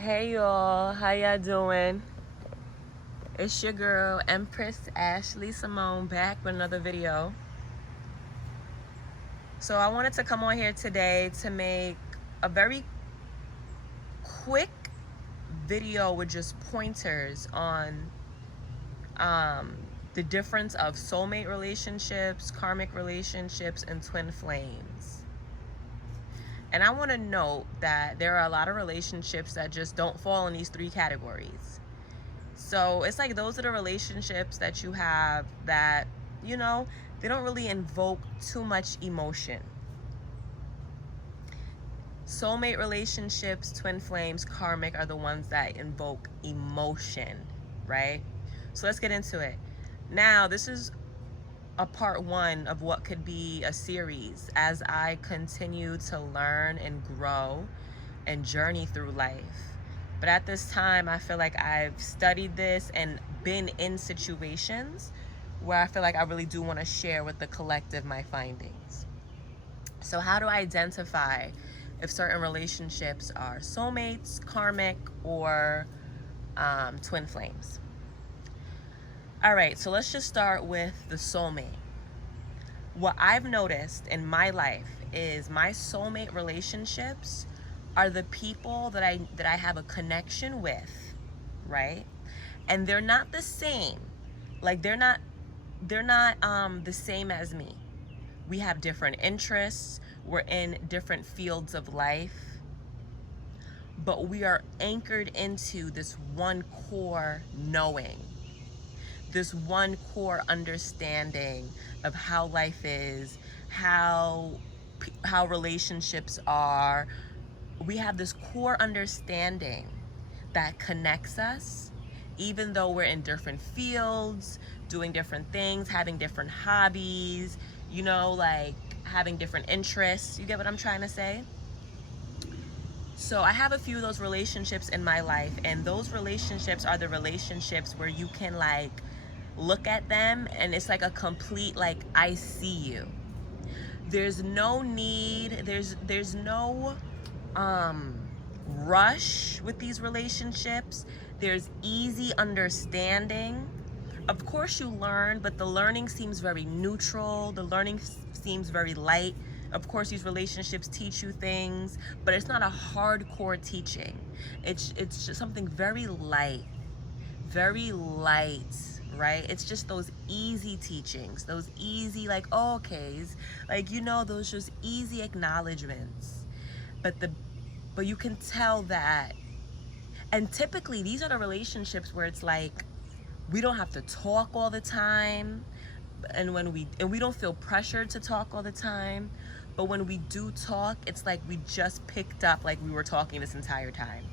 Hey y'all, how y'all doing? It's your girl Empress Ashley Simone back with another video. So I wanted to come on here today to make a very quick video with just pointers on the difference of soulmate relationships, karmic relationships, and twin flames. And I want to note that there are a lot of relationships that just don't fall in these three categories. So it's like those are the relationships that you have that, they don't really invoke too much emotion. Soulmate relationships, twin flames, karmic are the ones that invoke emotion, right? So let's get into it. Now, this is a part one of what could be a series as I continue to learn and grow and journey through life. But at this time, I feel like I've studied this and been in situations where I feel like I really do want to share with the collective my findings. So how do I identify if certain relationships are soulmates, karmic, or twin flames? All right, so let's just start with the soulmate. What I've noticed in my life is my soulmate relationships are the people that I have a connection with, right? And they're not the same. Like they're not the same as me. We have different interests, we're in different fields of life, but we are anchored into this one core knowing, this one core understanding of how life is, how relationships are. We have this core understanding that connects us, even though we're in different fields, doing different things, having different hobbies, like having different interests. You get what I'm trying to say? So I have a few of those relationships in my life, and those relationships are the relationships where you can like look at them and it's like a complete like I see you. There's no need, there's no rush with these relationships. There's easy understanding. Of course you learn, but the learning seems very neutral. The learning seems very light. Of course these relationships teach you things, but it's not a hardcore teaching. It's just something very light, right? It's just those easy teachings, those easy like okays, like those just easy acknowledgments. But you can tell that, and typically these are the relationships where it's like we don't have to talk all the time, and we don't feel pressured to talk all the time, but when we do talk, it's like we just picked up like we were talking this entire time,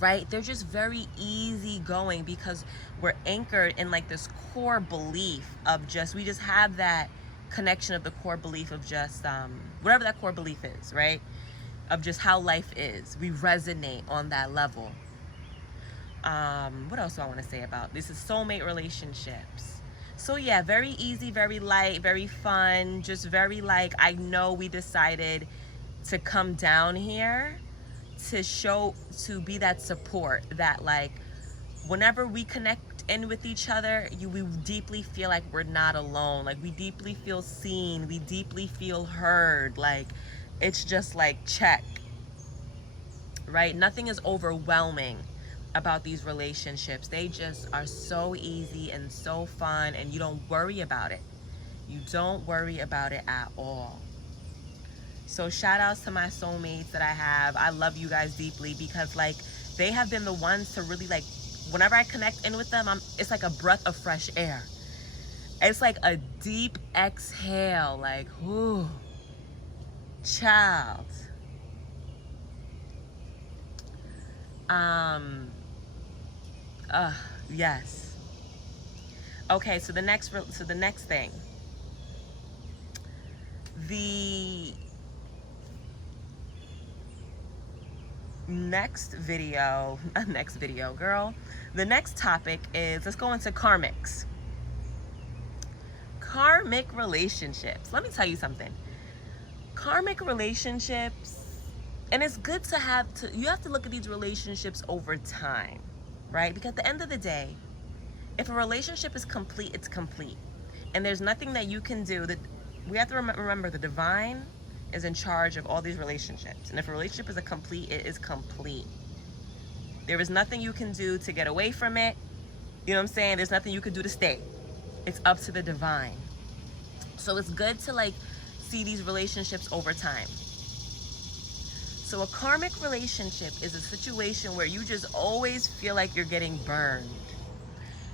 right? They're just very easy going because we're anchored in like this core belief of we just have that connection of the core belief of just whatever that core belief is, right? Of just how life is. We resonate on that level. What else do I want to say about this? Is soulmate relationships. So yeah, very easy, very light, very fun, just very like, I know we decided to come down here to be that support, that like whenever we connect in with each other, we deeply feel like we're not alone. Like we deeply feel seen, we deeply feel heard. Like it's just like check, right? Nothing is overwhelming about these relationships. They just are so easy and so fun, and you don't worry about it. You don't worry about it at all. So shout outs to my soulmates that I have. I love you guys deeply because like they have been the ones to really like, whenever I connect in with them, it's like a breath of fresh air. It's like a deep exhale, like, whoo, child. Yes. Okay, so the next thing. The next video, girl. The next topic is, let's go into karmics. Karmic relationships. Let me tell you something. Karmic relationships And it's good to you have to look at these relationships over time, right? Because at the end of the day, if a relationship is complete, it's complete. And there's nothing that you can do. That we have to remember the divine is in charge of all these relationships. And if a relationship is complete, it is complete. There is nothing you can do to get away from it. You know what I'm saying? There's nothing you can do to stay. It's up to the divine. So it's good to like see these relationships over time. So a karmic relationship is a situation where you just always feel like you're getting burned.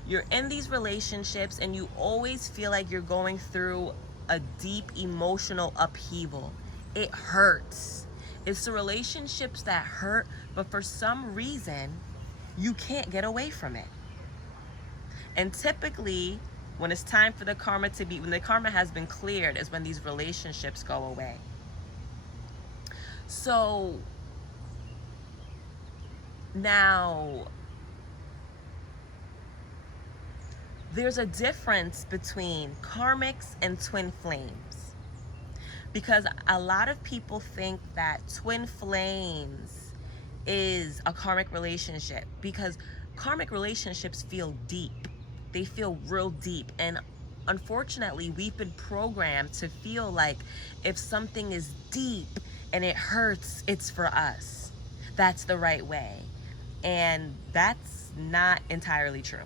You're in these relationships and you always feel like you're going through a deep emotional upheaval. It hurts. It's the relationships that hurt, but for some reason, you can't get away from it. And typically, when it's time for the karma when the karma has been cleared, is when these relationships go away. So now, there's a difference between karmics and twin flames, because a lot of people think that twin flames is a karmic relationship, because karmic relationships feel deep. They feel real deep. And unfortunately, we've been programmed to feel like if something is deep and it hurts, it's for us. That's the right way. And that's not entirely true.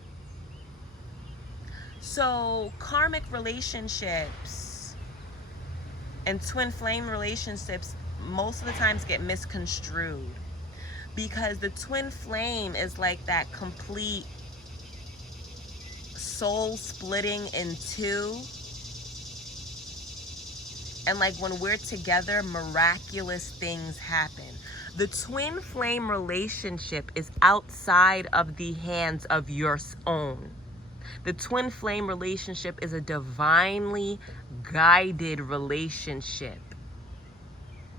So karmic relationships and twin flame relationships most of the times get misconstrued, because the twin flame is like that complete soul splitting in two. And like when we're together, miraculous things happen. The twin flame relationship is outside of the hands of your own. The twin flame relationship is a divinely guided relationship.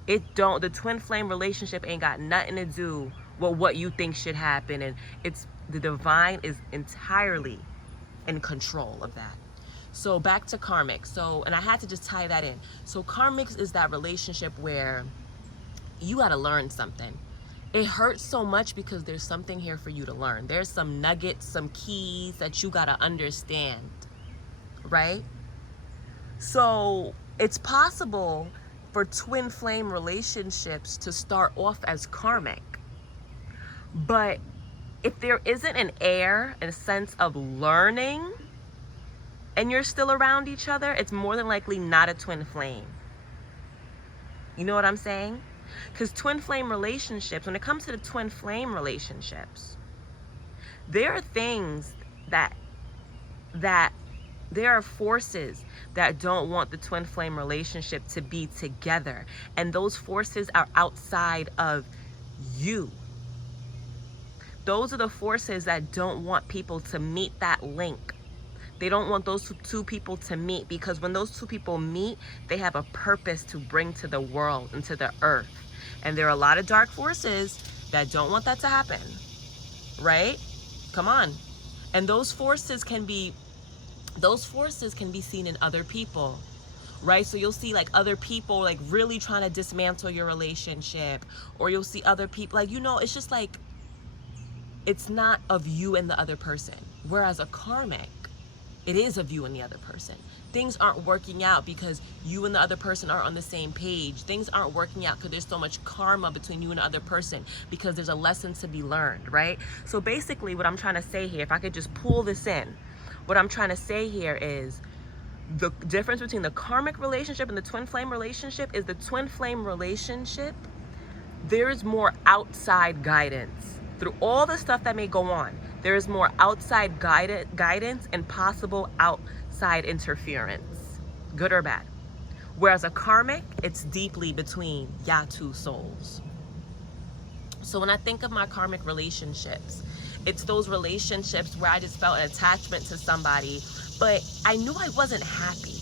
The twin flame relationship ain't got nothing to do with what you think should happen. And the divine is entirely in control of that. So back to karmic. And I had to just tie that in. So karmics is that relationship where you got to learn something. It hurts so much because there's something here for you to learn. There's some nuggets, some keys that you got to understand, right? So it's possible for twin flame relationships to start off as karmic. But if there isn't an air and a sense of learning and you're still around each other, it's more than likely not a twin flame. You know what I'm saying? Because twin flame relationships, when it comes to the twin flame relationships, there are things that there are forces that don't want the twin flame relationship to be together. And those forces are outside of you. Those are the forces that don't want people to meet that link. They don't want those two people to meet, because when those two people meet, they have a purpose to bring to the world and to the earth. And there are a lot of dark forces that don't want that to happen, right? Come on. And those forces can be seen in other people, right? So you'll see like other people like really trying to dismantle your relationship, or you'll see other people like, it's just like, it's not of you and the other person. Whereas a karmic, it is of you and the other person. Things aren't working out because you and the other person are on the same page. Things aren't working out because there's so much karma between you and the other person, because there's a lesson to be learned, right? So basically what I'm trying to say here, if I could just pull this in, what I'm trying to say here is the difference between the karmic relationship and the twin flame relationship is the twin flame relationship, there is more outside guidance. Through all the stuff that may go on, there is more outside guidance and possible outside interference, good or bad. Whereas a karmic, it's deeply between ya two souls. So when I think of my karmic relationships, it's those relationships where I just felt an attachment to somebody, but I knew I wasn't happy.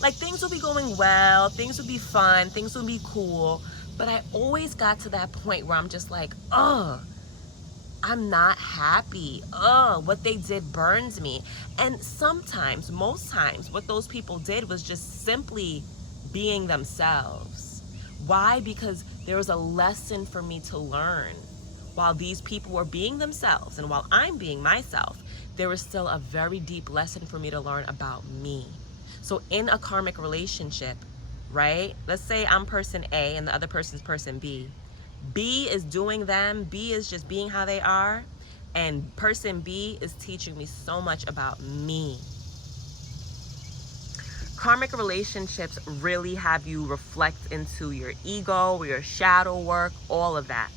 Like things would be going well, things would be fun, things would be cool, but I always got to that point where I'm just like, I'm not happy. What they did burns me. And sometimes, most times, what those people did was just simply being themselves. Why? Because There was a lesson for me to learn. While these people were being themselves and while I'm being myself, there was still a very deep lesson for me to learn about me. So in a karmic relationship, right? Let's say I'm person A and the other person's person B. B is doing them. B is just being how they are. And person B is teaching me so much about me. Karmic relationships really have you reflect into your ego, your shadow work, all of that.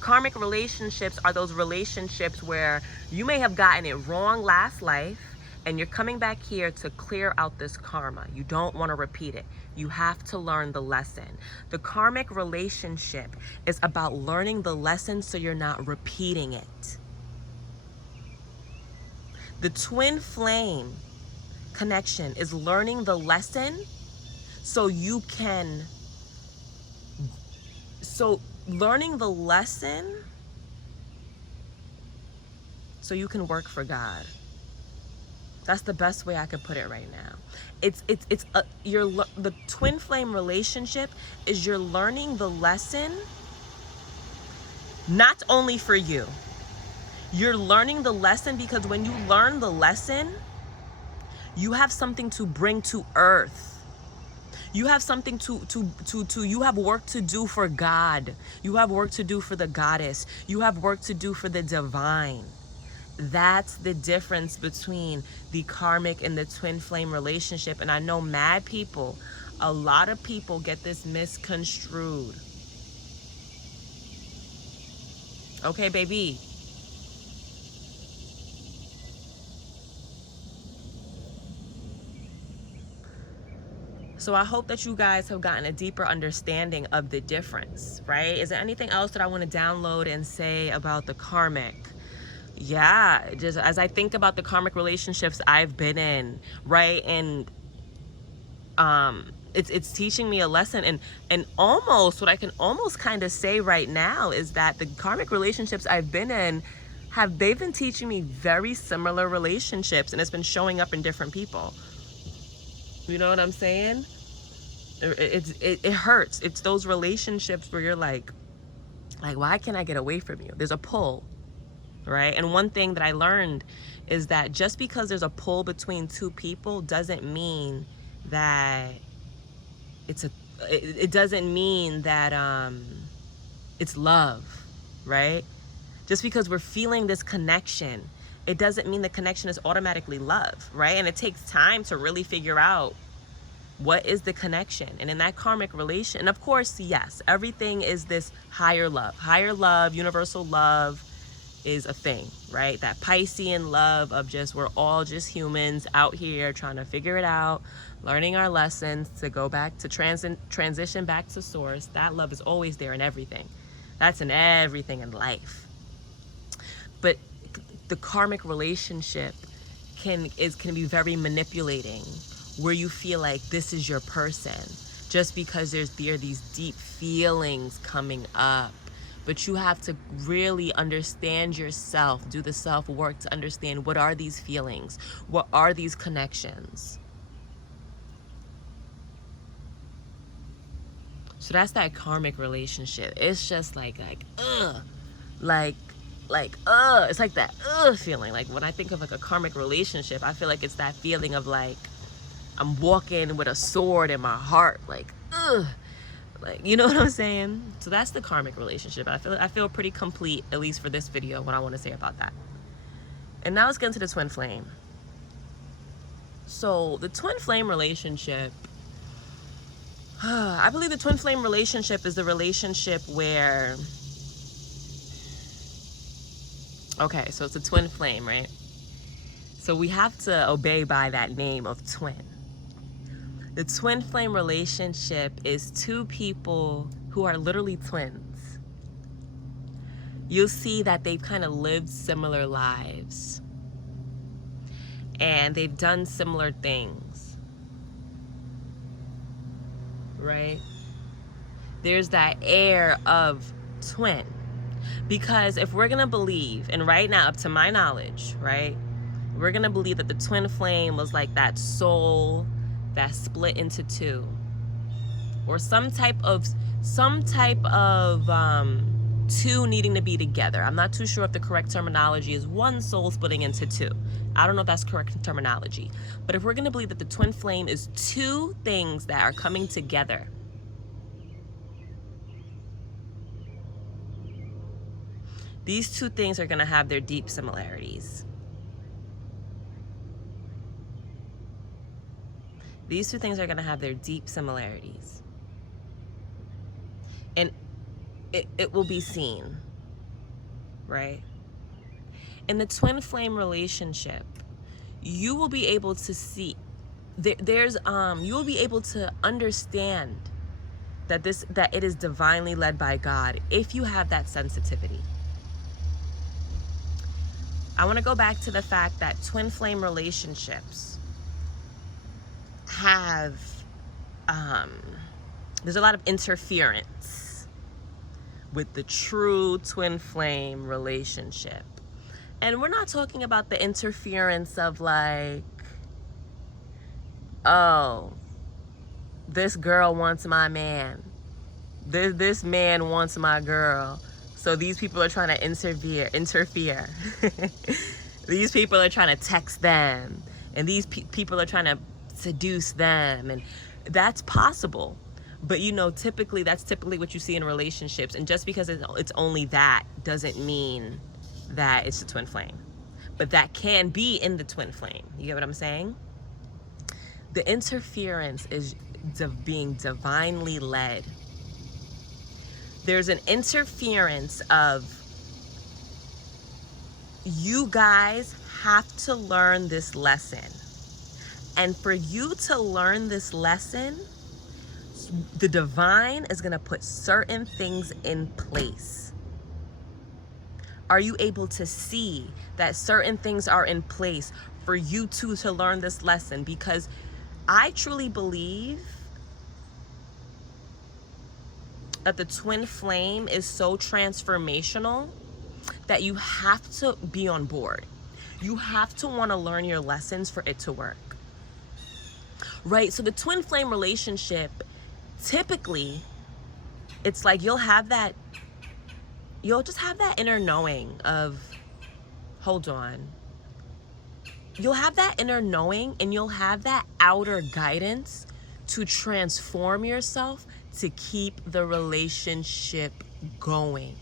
Karmic relationships are those relationships where you may have gotten it wrong last life and you're coming back here to clear out this karma. You don't want to repeat it. You have to learn the lesson. The karmic relationship is about learning the lesson so you're not repeating it. The twin flame connection is learning the lesson so you can, learning the lesson so you can work for God. That's the best way I could put it right now. The twin flame relationship is you're learning the lesson not only for you. You're learning the lesson because when you learn the lesson, you have something to bring to earth. You have something you have work to do for God. You have work to do for the goddess. You have work to do for the divine. That's the difference between the karmic and the twin flame relationship. And I know mad people, a lot of people get this misconstrued. Okay, baby. So I hope that you guys have gotten a deeper understanding of the difference, right? Is there anything else that I want to download and say about the karmic? Yeah, just as I think about the karmic relationships I've been in, right? And it's teaching me a lesson, and almost what I can almost kind of say right now is that the karmic relationships I've been in they've been teaching me very similar relationships, and it's been showing up in different people. You know what I'm saying? It hurts. It's those relationships where you're like, why can't I get away from you? There's a pull. Right? And one thing that I learned is that just because there's a pull between two people doesn't mean that it doesn't mean that it's love, right? Just because we're feeling this connection, it doesn't mean the connection is automatically love, right? And it takes time to really figure out what is the connection. And in that karmic relation, and of course, yes, everything is this higher love, universal love is a thing, right? That Piscean love of just, we're all just humans out here trying to figure it out, learning our lessons to go back to transition back to source. That love is always there in everything. That's in everything in life. But the karmic relationship can be very manipulating, where you feel like this is your person just because there are these deep feelings coming up. But you have to really understand yourself, do the self-work to understand, what are these feelings? What are these connections? So that's that karmic relationship. It's just like it's like that feeling. Like when I think of like a karmic relationship, I feel like it's that feeling of like I'm walking with a sword in my heart, like you know what I'm saying? So that's the karmic relationship. I feel pretty complete, at least for this video, what I want to say about that. And now let's get into the twin flame. So the twin flame relationship, I believe the twin flame relationship is the relationship where, okay, so it's a twin flame, right? So we have to obey by that name of twin. The twin flame relationship is two people who are literally twins. You'll see that they've kind of lived similar lives and they've done similar things, right? There's that air of twin, because if we're gonna believe, and right now, up to my knowledge, right, we're gonna believe that the twin flame was like that soul that split into two, or some type of some type of two needing to be together. I'm not too sure if the correct terminology is one soul splitting into two. I don't know if that's correct terminology. But if we're going to believe that the twin flame is two things that are coming together, these two things are going to have their deep similarities. These two things are going to have their deep similarities. And it will be seen, right? In the twin flame relationship, you will be able to see, you will be able to understand that it is divinely led by God if you have that sensitivity. I want to go back to the fact that twin flame relationships have, there's a lot of interference with the true twin flame relationship. And we're not talking about the interference of like, oh, this girl wants my man. This man wants my girl. So these people are trying to interfere. These people are trying to text them. And these people are trying to seduce them. And that's possible. But you know, that's typically what you see in relationships. And just because it's only that doesn't mean that it's the twin flame. But that can be in the twin flame. You get what I'm saying? The interference is being divinely led. There's an interference of, you guys have to learn this lesson. And for you to learn this lesson, the divine is going to put certain things in place. Are you able to see that certain things are in place for you two to learn this lesson? Because I truly believe that the twin flame is so transformational that you have to be on board. You have to want to learn your lessons for it to work. Right? So the twin flame relationship, typically, it's like you'll just have that inner knowing of, hold on. You'll have that inner knowing and you'll have that outer guidance to transform yourself to keep the relationship going.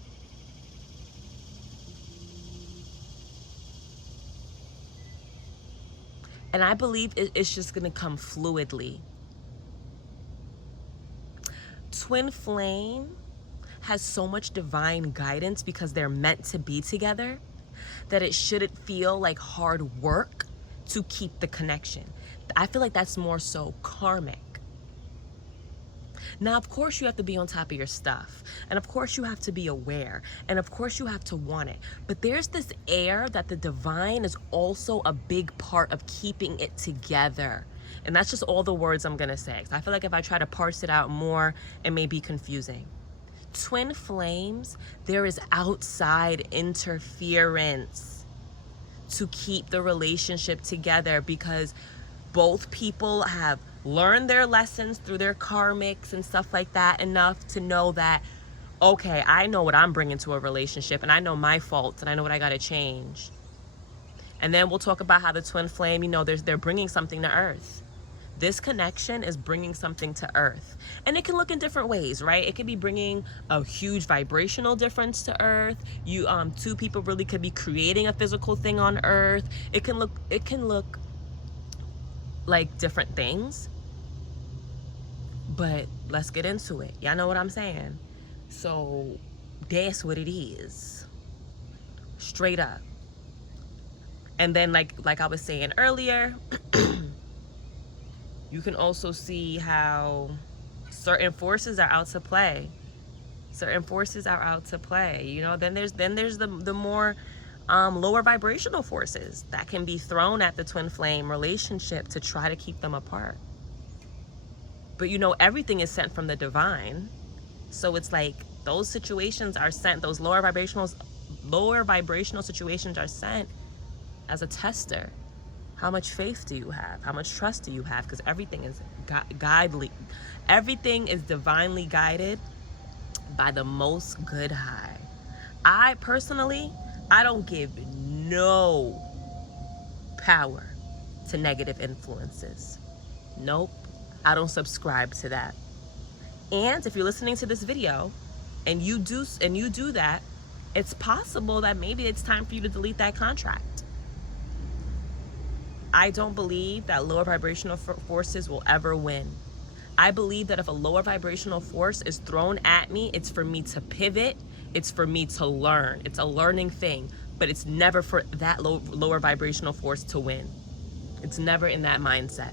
And I believe it's just going to come fluidly. Twin flame has so much divine guidance because they're meant to be together that it shouldn't feel like hard work to keep the connection. I feel like that's more so karmic. Now, of course, you have to be on top of your stuff. And of course, you have to be aware. And of course, you have to want it. But there's this air that the divine is also a big part of keeping it together. And that's just all the words I'm going to say. I feel like if I try to parse it out more, it may be confusing. Twin flames, there is outside interference to keep the relationship together because both people have learned their lessons through their karmics and stuff like that enough to know that, okay, I know what I'm bringing to a relationship and I know my faults and I know what I got to change. And then we'll talk about how the twin flame, you know, they're bringing something to earth. This connection is bringing something to earth. And it can look in different ways, right? It could be bringing a huge vibrational difference to earth. Two people really could be creating a physical thing on earth. It can look like different things. But let's get into it. Y'all know what I'm saying? So that's what it is. Straight up. And then like I was saying earlier, you can also see how certain forces are out to play. Certain forces are out to play. You know, then there's the more lower vibrational forces that can be thrown at the twin flame relationship to try to keep them apart. But you know, everything is sent from the divine. So it's like those situations are sent, those lower vibrational situations are sent as a tester. How much faith do you have? How much trust do you have? Because everything is godly. Everything is divinely guided by the most good high. I personally, I don't give no power to negative influences. Nope, I don't subscribe to that. And if you're listening to this video and you do that, it's possible that maybe it's time for you to delete that contract. I don't believe that lower vibrational forces will ever win. I believe that if a lower vibrational force is thrown at me, it's for me to pivot, it's for me to learn. It's a learning thing, but it's never for that lower vibrational force to win. It's never in that mindset.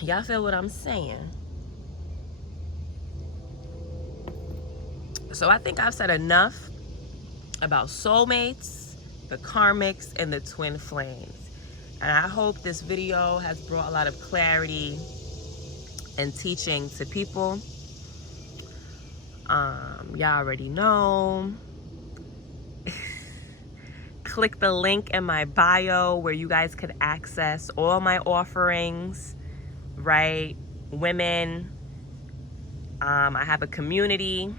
Y'all feel what I'm saying? So I think I've said enough about soulmates, the karmics, and the twin flames. And I hope this video has brought a lot of clarity and teaching to people. Y'all already know. Click the link in my bio where you guys could access all my offerings, right? Women. I have a community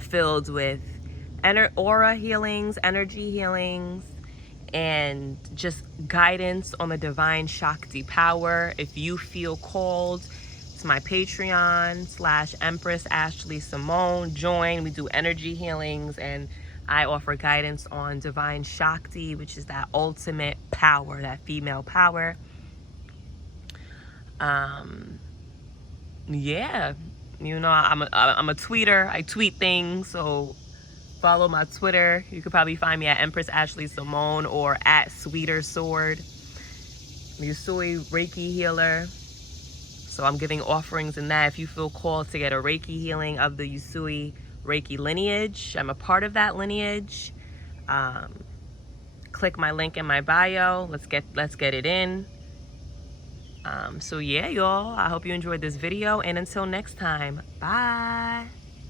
filled with aura healings, energy healings, and just guidance on the divine Shakti power. If you feel called, it's my Patreon /Empress Ashley Simone. Join. We do energy healings, and I offer guidance on divine Shakti, which is that ultimate power, that female power. Yeah, you know, I'm a tweeter. I tweet things, so follow my Twitter. You could probably find me at Empress Ashley Simone or at Sweeter Sword. Yusui Reiki healer. So I'm giving offerings in that. If you feel called to get a Reiki healing of the Yusui Reiki lineage, I'm a part of that lineage. Click my link in my bio. Let's get it in. So yeah, y'all, I hope you enjoyed this video, and until next time, bye.